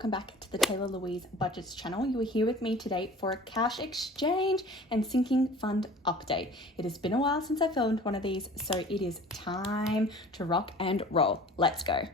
welcome back to the Taylor Louise Budgets channel. You are here with me today for a cash exchange and sinking fund update. It has been a while since I filmed one of these, so it is time to rock and roll. Let's go.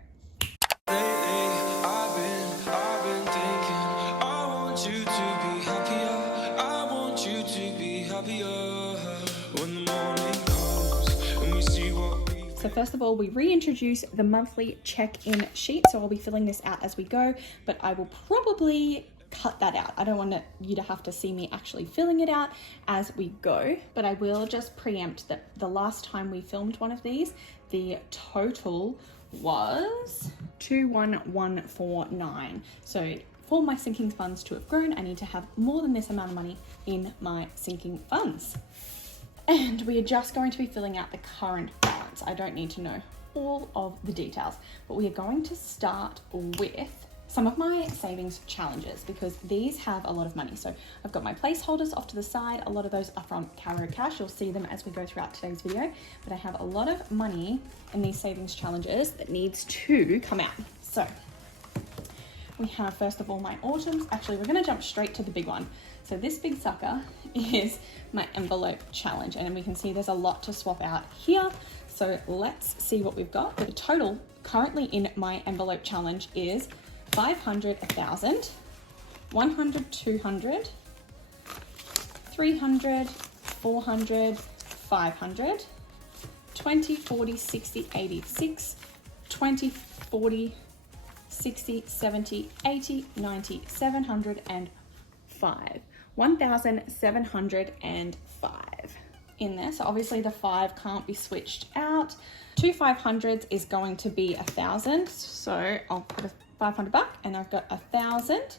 So first of all, we reintroduce the monthly check-in sheet. So I'll be filling this out as we go, but I will probably cut that out. I don't want you to have to see me actually filling it out as we go, but I will just preempt that the last time we filmed one of these, the total was 21149. So for my sinking funds to have grown, I need to have more than this amount of money in my sinking funds. And we are just going to be filling out the current balance. I don't need to know all of the details, but we are going to start with some of my savings challenges because these have a lot of money. So I've got my placeholders off to the side. A lot of those are from Caro Cash. You'll see them as we go throughout today's video, but I have a lot of money in these savings challenges that needs to come out. So we have, first of all, my autumns. Actually, we're gonna jump straight to the big one. So this big sucker is my envelope challenge, and we can see there's a lot to swap out here. So let's see what we've got. The total currently in my envelope challenge is 500, 1,000, 100, 200, 300, 400, 500, 20, 40, 60, 80, 6, 20, 40, 60, 70, 80, 90, 705. 1,705 in there. So obviously the 5 can't be switched out. 2 500s is going to be 1,000. So I'll put a 500 back and I've got 1,000.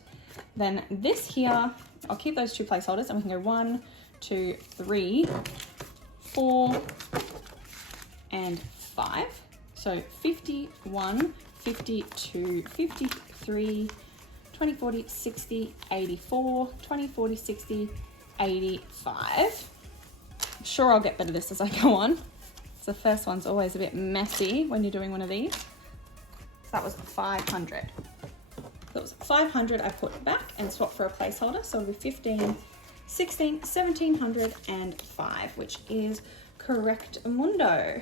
Then this here, I'll keep those 2 placeholders and we can go 1, 2, 3, 4, and 5. So 51, 52, 53, 20, 40, 60, 84, 20, 40, 60, 85. I'm sure I'll get better at this as I go on. So the first one's always a bit messy when you're doing one of these. So that was 500. That was 500 I put back and swapped for a placeholder. So it'll be 15, 16, 1,705, which is correct mundo.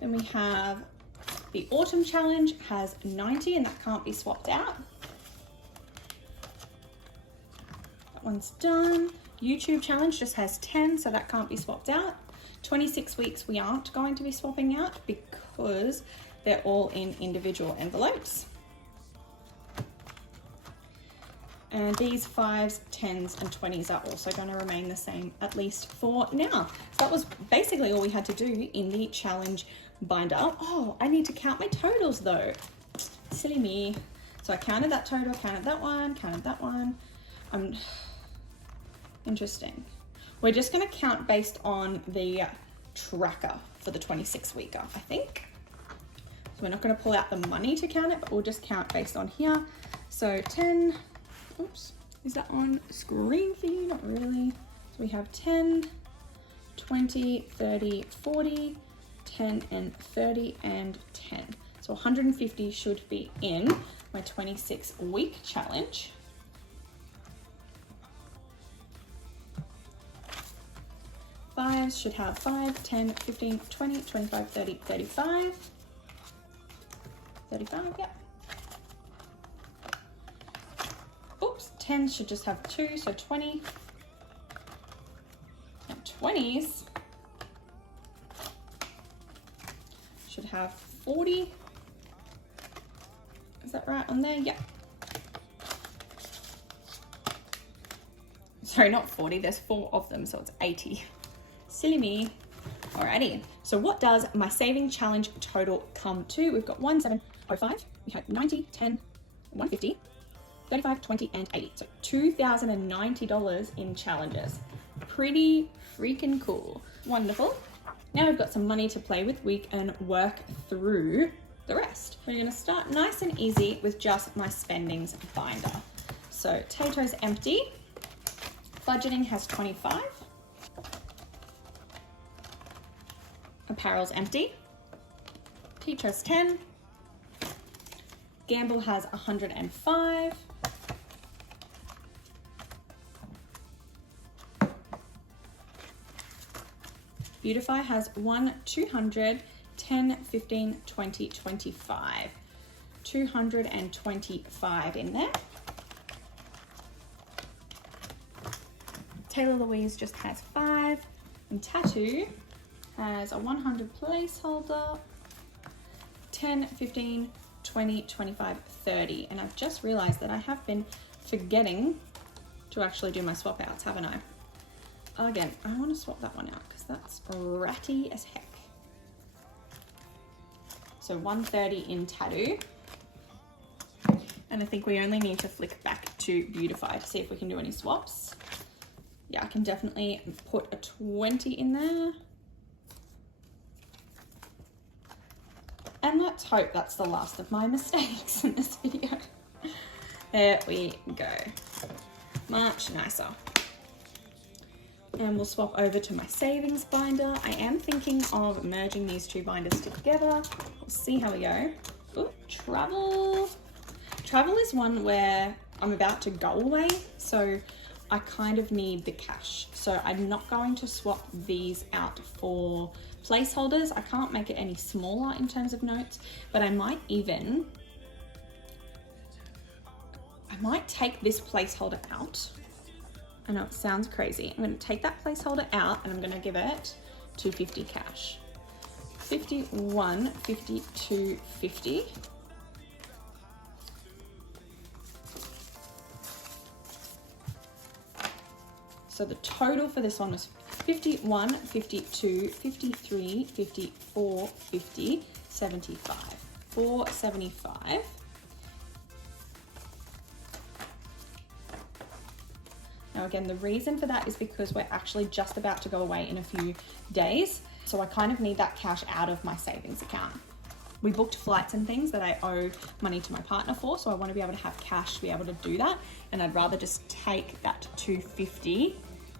Then we have the autumn challenge has 90 and that can't be swapped out. That one's done. YouTube challenge just has 10, so that can't be swapped out. 26 weeks we aren't going to be swapping out because they're all in individual envelopes. And these 5s, 10s, and 20s are also going to remain the same, at least for now. So that was basically all we had to do in the challenge binder. Oh, I need to count my totals though. Silly me. So I counted that total, counted that one, counted that one. Interesting. We're just going to count based on the tracker for the 26 weeker, I think. So we're not going to pull out the money to count it, but we'll just count based on here. So 10, oops, is that on screen for you? Not really. So we have 10, 20, 30, 40, 10 and 30 and 10. So 150 should be in my 26 week challenge. Fives should have 5, 10, 15, 20, 25, 30, 35. 35, yeah. Oops, 10s should just have 2, so 20. And 20s should have 40. Is that right on there? Yeah. Sorry, not 40, there's 4 of them, so it's 80. Silly me. Alrighty, so what does my saving challenge total come to? We've got 1,705, we had 90, 10, 150, 35, 20, and 80. So $2,090 in challenges. Pretty freaking cool. Wonderful. Now we've got some money to play with. We can work through the rest. We're gonna start nice and easy with just my spendings binder. So Tayto's empty. Budgeting has 25. Apparel's empty. Peach has 10. Gamble has 105. Beautify has 1, 200, 10, 15, 20, 25. 225 in there. Taylor Louise just has 5. And Tattoo has a 100 placeholder. 10, 15, 20, 25, 30. And I've just realized that I have been forgetting to actually do my swap outs, haven't I? Again, I want to swap that one out because that's ratty as heck. So 130 in Tattoo. And I think we only need to flick back to Beautify to see if we can do any swaps. Yeah, I can definitely put a 20 in there. And let's hope that's the last of my mistakes in this video. There we go. Much nicer. And we'll swap over to my savings binder. I am thinking of merging these two binders together. We'll see how we go. Ooh, travel. Travel is one where I'm about to go away, so I kind of need the cash. So I'm not going to swap these out for placeholders. I can't make it any smaller in terms of notes, but I might take this placeholder out. I know it sounds crazy. I'm going to take that placeholder out and I'm going to give it 250 cash. 51, 52, 50. So the total for this one was 51, 52, 53, 54, 50, 75. 475. Now again, the reason for that is because we're actually just about to go away in a few days. So I kind of need that cash out of my savings account. We booked flights and things that I owe money to my partner for, so I want to be able to have cash to be able to do that. And I'd rather just take that 250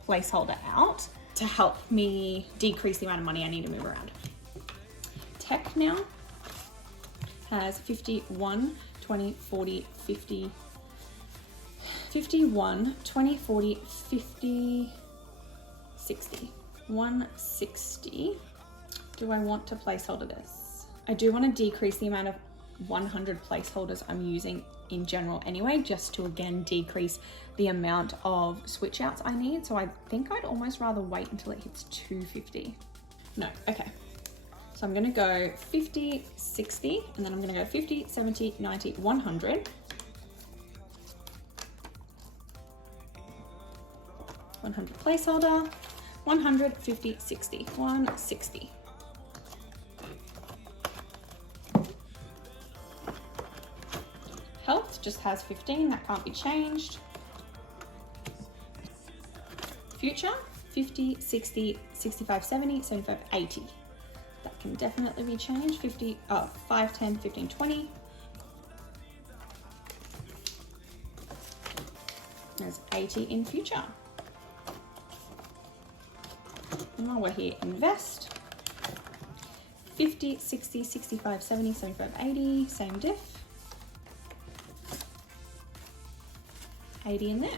placeholder out to help me decrease the amount of money I need to move around. Tech now has 51, 20, 40, 50, 51, 20, 40, 50, 60. 160. Do I want to placeholder this? I do want to decrease the amount of 100 placeholders I'm using in general anyway, just to again decrease the amount of switch outs I need. So I think I'd almost rather wait until it hits 250. No, okay. So I'm gonna go 50, 60, and then I'm gonna go 50, 70, 90, 100. 100 placeholder, 100, 50, 60, 160. Health just has 15, that can't be changed. Future, 50, 60, 65, 70, 75, 80. That can definitely be changed. 5, 10, 15, 20. There's 80 in future. And while we're here, invest. 50, 60, 65, 70, 75, 80, same diff. 80 in there.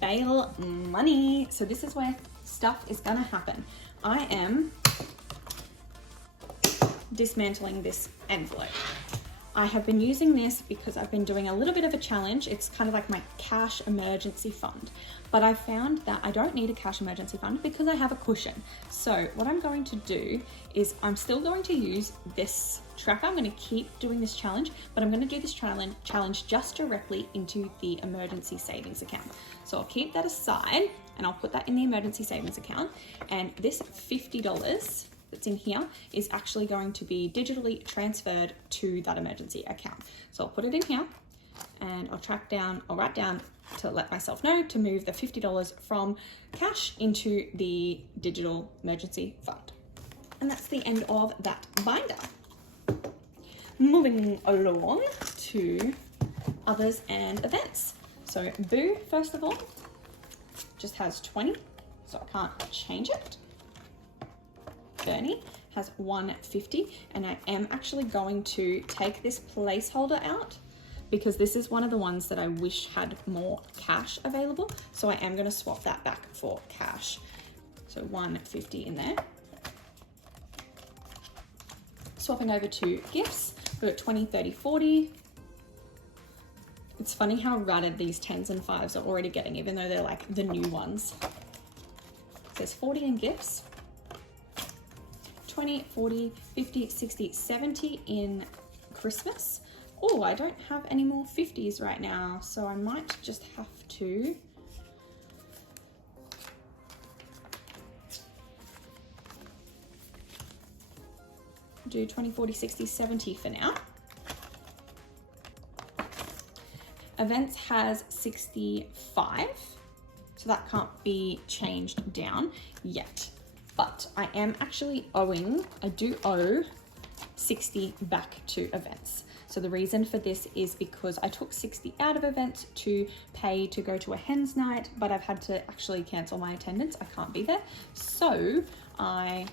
Bail money. So this is where stuff is gonna happen. I am dismantling this envelope. I have been using this because I've been doing a little bit of a challenge. It's kind of like my cash emergency fund, but I found that I don't need a cash emergency fund because I have a cushion. So what I'm going to do is I'm still going to use this tracker. I'm going to keep doing this challenge, but I'm going to do this challenge just directly into the emergency savings account. So I'll keep that aside and I'll put that in the emergency savings account. And this $50 that's in here is actually going to be digitally transferred to that emergency account. So I'll put it in here and I'll write down to let myself know to move the $50 from cash into the digital emergency fund. And that's the end of that binder. Moving along to others and events. So Boo, first of all, just has 20. so I can't change it. Bernie has 150, and I am actually going to take this placeholder out because this is one of the ones that I wish had more cash available. So I am going to swap that back for cash. So 150 in there. Swapping over to gifts, we've got 20, 30, 40. It's funny how rutted these 10s and 5s are already getting, even though they're like the new ones. There's 40 in gifts, 20, 40, 50, 60, 70 in Christmas. Oh, I don't have any more 50s right now, so I might just have to do 20, 40, 60, 70 for now. Events has 65, so that can't be changed down yet. But I am actually owing, I do owe 60 back to events. So the reason for this is because I took 60 out of events to pay to go to a hen's night, but I've had to actually cancel my attendance. I can't be there. So I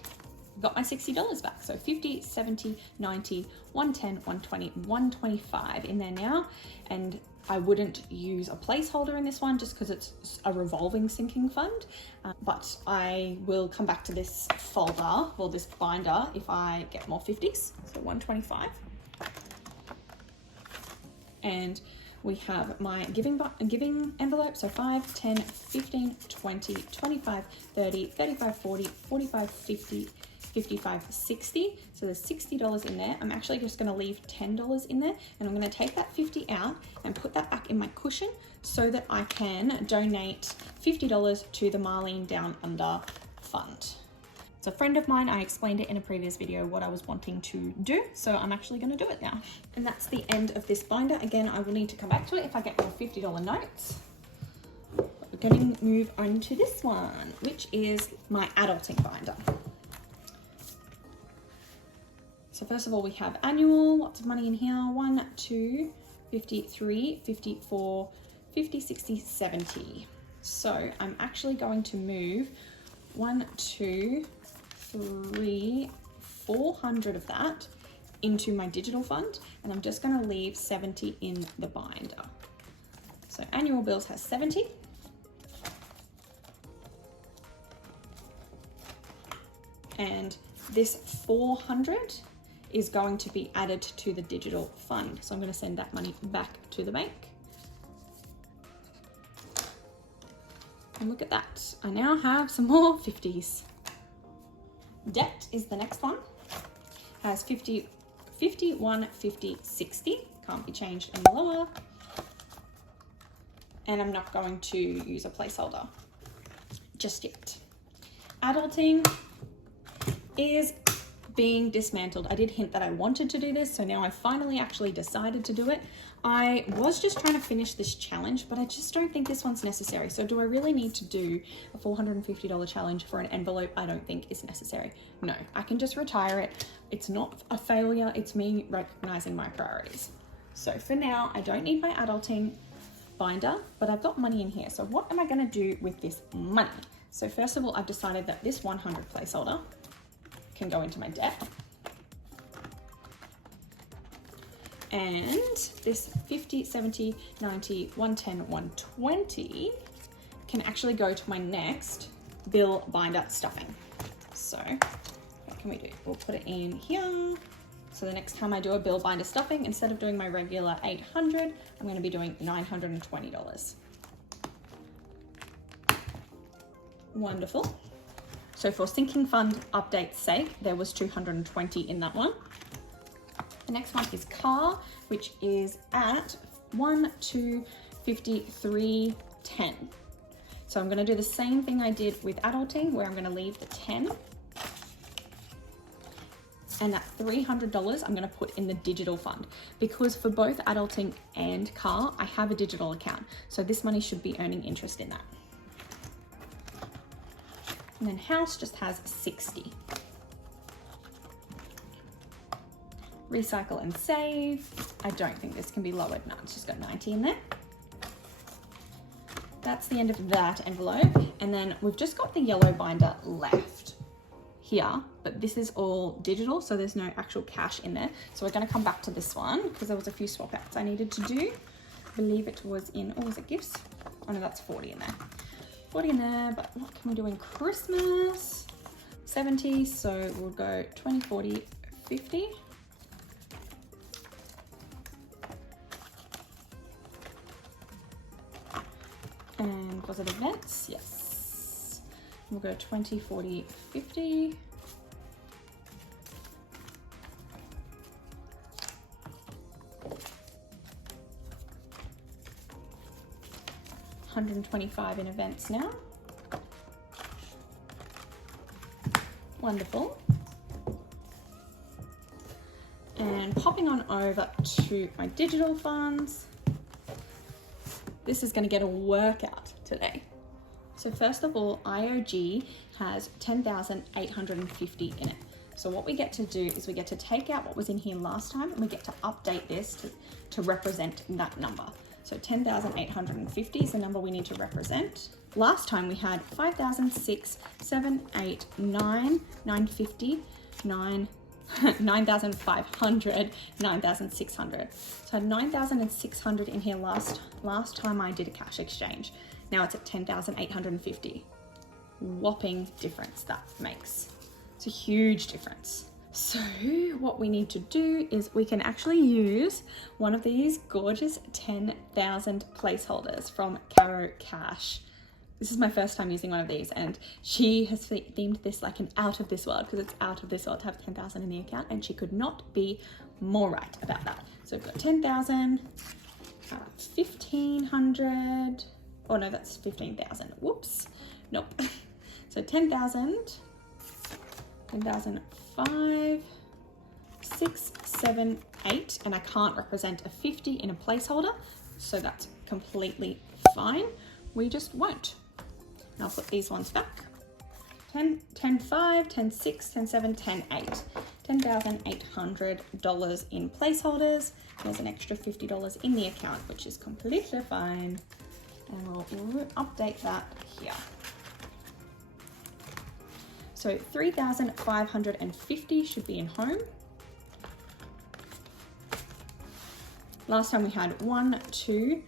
got my $60 back. So 50, 70, 90, 110, 120, 125 in there now. And I wouldn't use a placeholder in this one just because it's a revolving sinking fund, but I will come back to this folder, or this binder, if I get more 50s, so 125. And we have my giving envelope, so 5, 10, 15, 20, 25, 30, 35, 40, 45, 50, 55, 60. So there's $60 in there. I'm actually just going to leave $10 in there, and I'm going to take that 50 out and put that back in my cushion so that I can donate $50 to the Marlene Down Under Fund. It's a friend of mine. I explained it in a previous video what I was wanting to do, so I'm actually going to do it now. And that's the end of this binder. Again, I will need to come back to it if I get more $50 notes. But we're going to move on to this one, which is my adulting binder. So first of all, we have annual, lots of money in here. 1, 2, 53, 54, 50, 60, 70. So I'm actually going to move 1, 2, 3, 400 of that into my digital fund, and I'm just going to leave 70 in the binder. So annual bills has 70. And this 400 is going to be added to the digital fund. So I'm going to send that money back to the bank. And look at that. I now have some more 50s. Debt is the next one. Has 50, 51, 50, 60. Can't be changed any lower. And I'm not going to use a placeholder just yet. Adulting is being dismantled. I did hint that I wanted to do this, so now I finally actually decided to do it. I was just trying to finish this challenge, but I just don't think this one's necessary. So do I really need to do a $450 challenge for an envelope I don't think is necessary? No, I can just retire it. It's not a failure, it's me recognizing my priorities. So for now, I don't need my adulting binder, but I've got money in here. So what am I gonna do with this money? So first of all, I've decided that this 100 placeholder can go into my debt. And this 50, 70, 90, 110, 120 can actually go to my next bill binder stuffing. So what can we do? We'll put it in here. So the next time I do a bill binder stuffing, instead of doing my regular 800, I'm going to be doing $920. Wonderful. So for sinking fund update's sake, there was 220 in that one. The next one is car, which is at 1, 2, 53, 10. So I'm going to do the same thing I did with adulting, where I'm going to leave the 10. And that $300 I'm going to put in the digital fund, because for both adulting and car, I have a digital account. So this money should be earning interest in that. And then house just has 60. Recycle and save. I don't think this can be lowered. No, it's just got 90 in there. that's the end of that envelope. And then we've just got the yellow binder left here, but this is all digital, so there's no actual cash in there. So we're going to come back to this one because there was a few swap outs I needed to do. I believe it was in, oh, was it gifts? Oh no, that's 40 in there. 40 in there, but what can we do in Christmas? 70, so we'll go 20, 40, 50. And was it events? Yes. We'll go 20, 40, 50. $125 in events now. Wonderful. And popping on over to my digital funds. This is going to get a workout today. So first of all, IOG has 10,850 in it. So what we get to do is we get to take out what was in here last time and we get to update this to represent that number. So 10,850 is the number we need to represent. Last time we had 5,006, 7, 8, 9, 950, 9, 9,500, 9,600. So I had 9,600 in here last time I did a cash exchange. Now it's at 10,850. Whopping difference that makes. It's a huge difference. So what we need to do is we can actually use one of these gorgeous 10,000 placeholders from Caro Cash. This is my first time using one of these, and she has themed this like an out of this world, because it's out of this world to have 10,000 in the account, and she could not be more right about that. So we've got 10,000, 1,500. Oh no, that's 15,000. Whoops. Nope. So 10,000, 10,000, 5, 6, 7, 8, and I can't represent a 50 in a placeholder, so that's completely fine. We just won't. And I'll put these ones back. 10, 10, 5, 10, 6, 10, 7, 10, 8. $10,800 in placeholders. There's an extra $50 in the account, which is completely fine. And we'll update that here. So 3,550 should be in home. Last time we had 1, 2,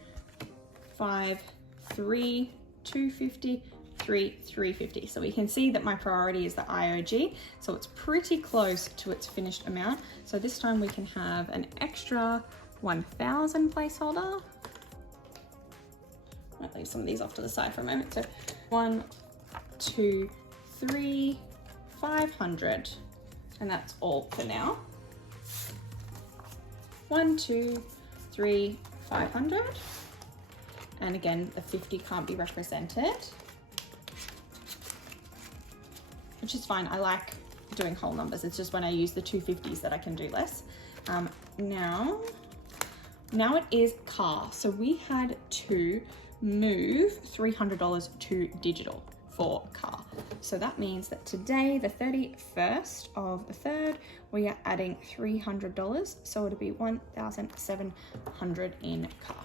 5, 3, 250, 3, 350. So we can see that my priority is the IOG. So it's pretty close to its finished amount. So this time we can have an extra 1,000 placeholder. Might leave some of these off to the side for a moment. So 1, 2, 3, 500, and that's all for now. 1, 2, 3, 500, and again the 50 can't be represented, which is fine. I like doing whole numbers. It's just when I use the 250s that I can do less. Now it is car. So we had to move $300 to digital for car. So that means that today, the 31st of the 3rd, we are adding $300. So it'll be 1,700 in car.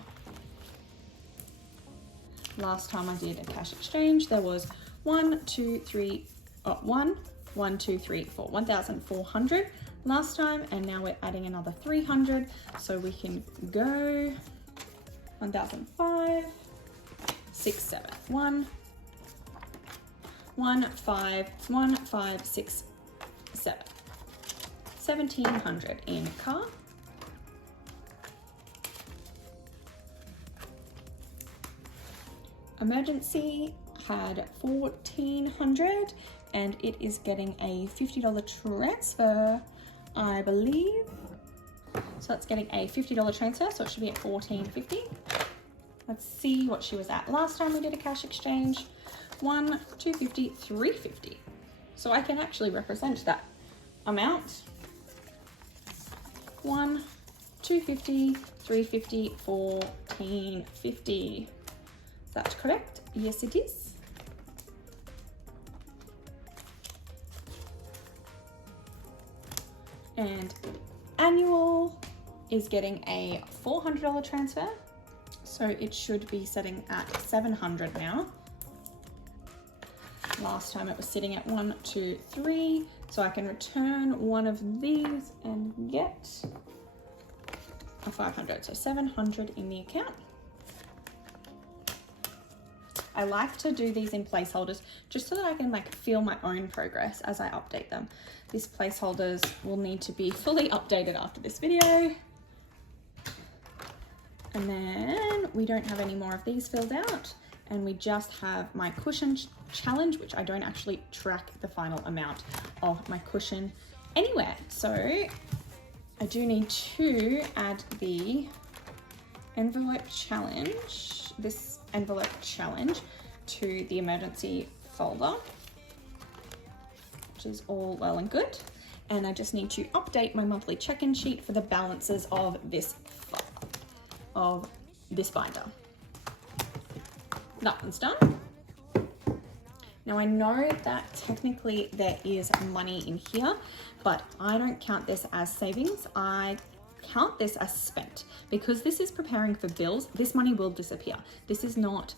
Last time I did a cash exchange, there was 1, 2, 3, 4, 1,400 last time, and now we're adding another 300. So we can go 1,005, 6, 7, 1, 1, 5, 1, 5, 6, 7. 1,700 in car. Emergency had 1,400, and it is getting a $50 transfer, I believe. So it's getting a $50 transfer, so it should be at $1,450. Let's see what she was at last time we did a cash exchange. 1, 250, 350. So I can actually represent that amount. 1, 250, 350, 1,450. Is that correct? Yes, it is. And annual is getting a $400 transfer. So it should be setting at 700 now. Last time it was sitting at 1, 2, 3. So I can return one of these and get a 500. So 700 in the account. I like to do these in placeholders just so that I can like feel my own progress as I update them. These placeholders will need to be fully updated after this video. And then we don't have any more of these filled out. And we just have my cushion challenge, which I don't actually track the final amount of my cushion anywhere. So I do need to add the envelope challenge, this envelope challenge, to the emergency folder, which is all well and good. And I just need to update my monthly check-in sheet for the balances of this binder. That one's done. Now I know that technically there is money in here, but I don't count this as savings. I count this as spent because this is preparing for bills. This money will disappear. This is not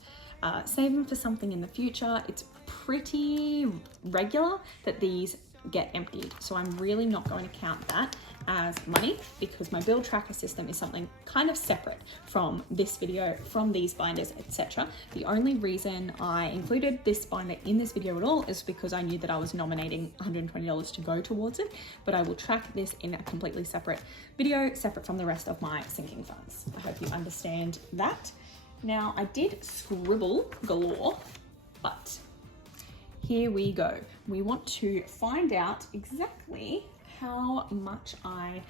saving for something in the future. It's pretty regular that these get emptied. So I'm really not going to count that as money because my bill tracker system is something kind of separate from this video, from these binders, etc. The only reason I included this binder in this video at all is because I knew that I was nominating $120 to go towards it, but I will track this in a completely separate video, separate from the rest of my sinking funds. I hope you understand that. Now I did scribble galore, but here we go. We want to find out exactly how much I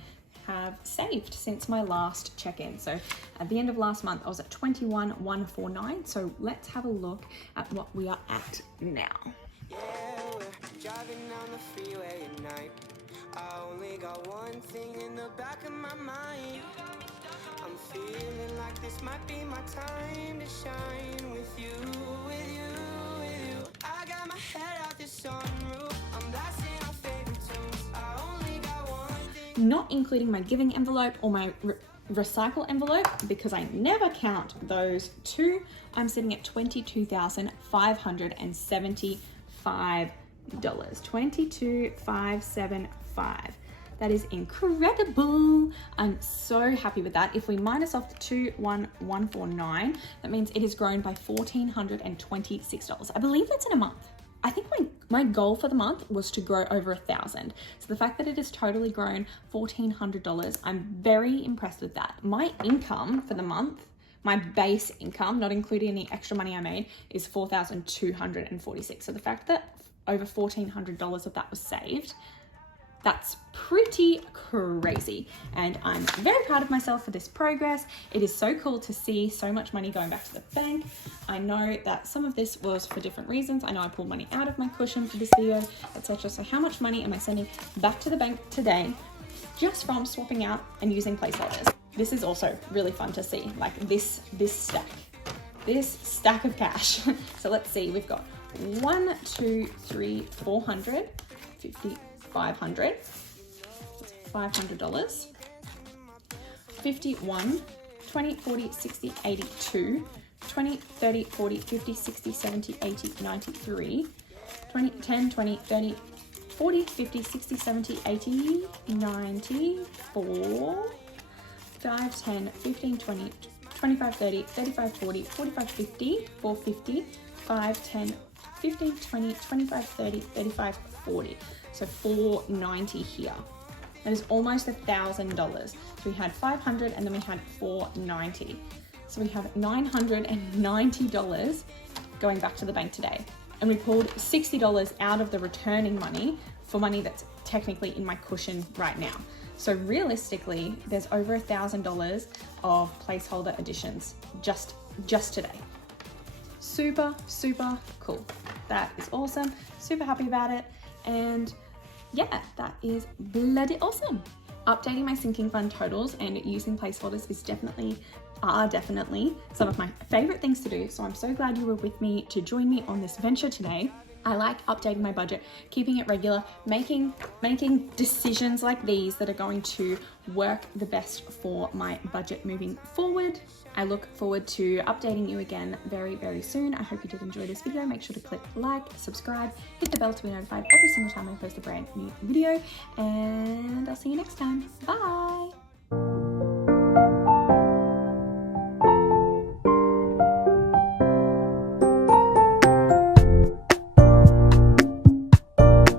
have saved since my last check-in. So at the end of last month, I was at 21,149. So let's have a look at what we are at now. Yeah, we're driving down the freeway at night. I only got one thing in the back of my mind. I'm feeling like this might be my time to shine with you, with you, with you. I got my head out the sunroof. I'm blasting our favorite tunes. I only got one thing. Not including my giving envelope or my recycle envelope because I never count those two. I'm sitting at $22,575. $22,575. That is incredible. I'm so happy with that. If we minus off the 21,149, that means it has grown by $1,426. I believe that's in a month. I think my goal for the month was to grow over 1,000. So the fact that it has totally grown $1,400, I'm very impressed with that. My income for the month, my base income, not including any extra money I made, is $4,246. So the fact that over $1,400 of that was saved, that's pretty crazy. And I'm very proud of myself for this progress. It is so cool to see so much money going back to the bank. I know that some of this was for different reasons. I know I pulled money out of my cushion for this video, etc. So how much money am I sending back to the bank today just from swapping out and using placeholders? This is also really fun to see, like this stack of cash. So let's see, we've got 1, 2, 3, 400, 50, 500, $500, 51, 20, 40, 60, 82, 20, 30, 40, 50, 60, 70, 80, 93, 20, 10, 20, 30, 40, 50, 60, 70, 80, 94, 5, 10, 15, 20, 25, 30, 35, 40, 45, 50, 450, 5, 10, 15, 20, 25, 30, 35, 40. So $490 here. That is almost $1,000. So we had 500 and then we had 490. So we have $990 going back to the bank today. And we pulled $60 out of the returning money for money that's technically in my cushion right now. So realistically, there's over $1,000 of placeholder additions just today. Super, super cool. That is awesome. Super happy about it. And yeah, that is bloody awesome. Updating my sinking fund totals and using placeholders are definitely some of my favorite things to do. So I'm so glad you were with me to join me on this venture today. I like updating my budget, keeping it regular, making decisions like these that are going to work the best for my budget moving forward. I look forward to updating you again very, very soon. I hope you did enjoy this video. Make sure to click like, subscribe, hit the bell to be notified every single time I post a brand new video, and I'll see you next time. Bye.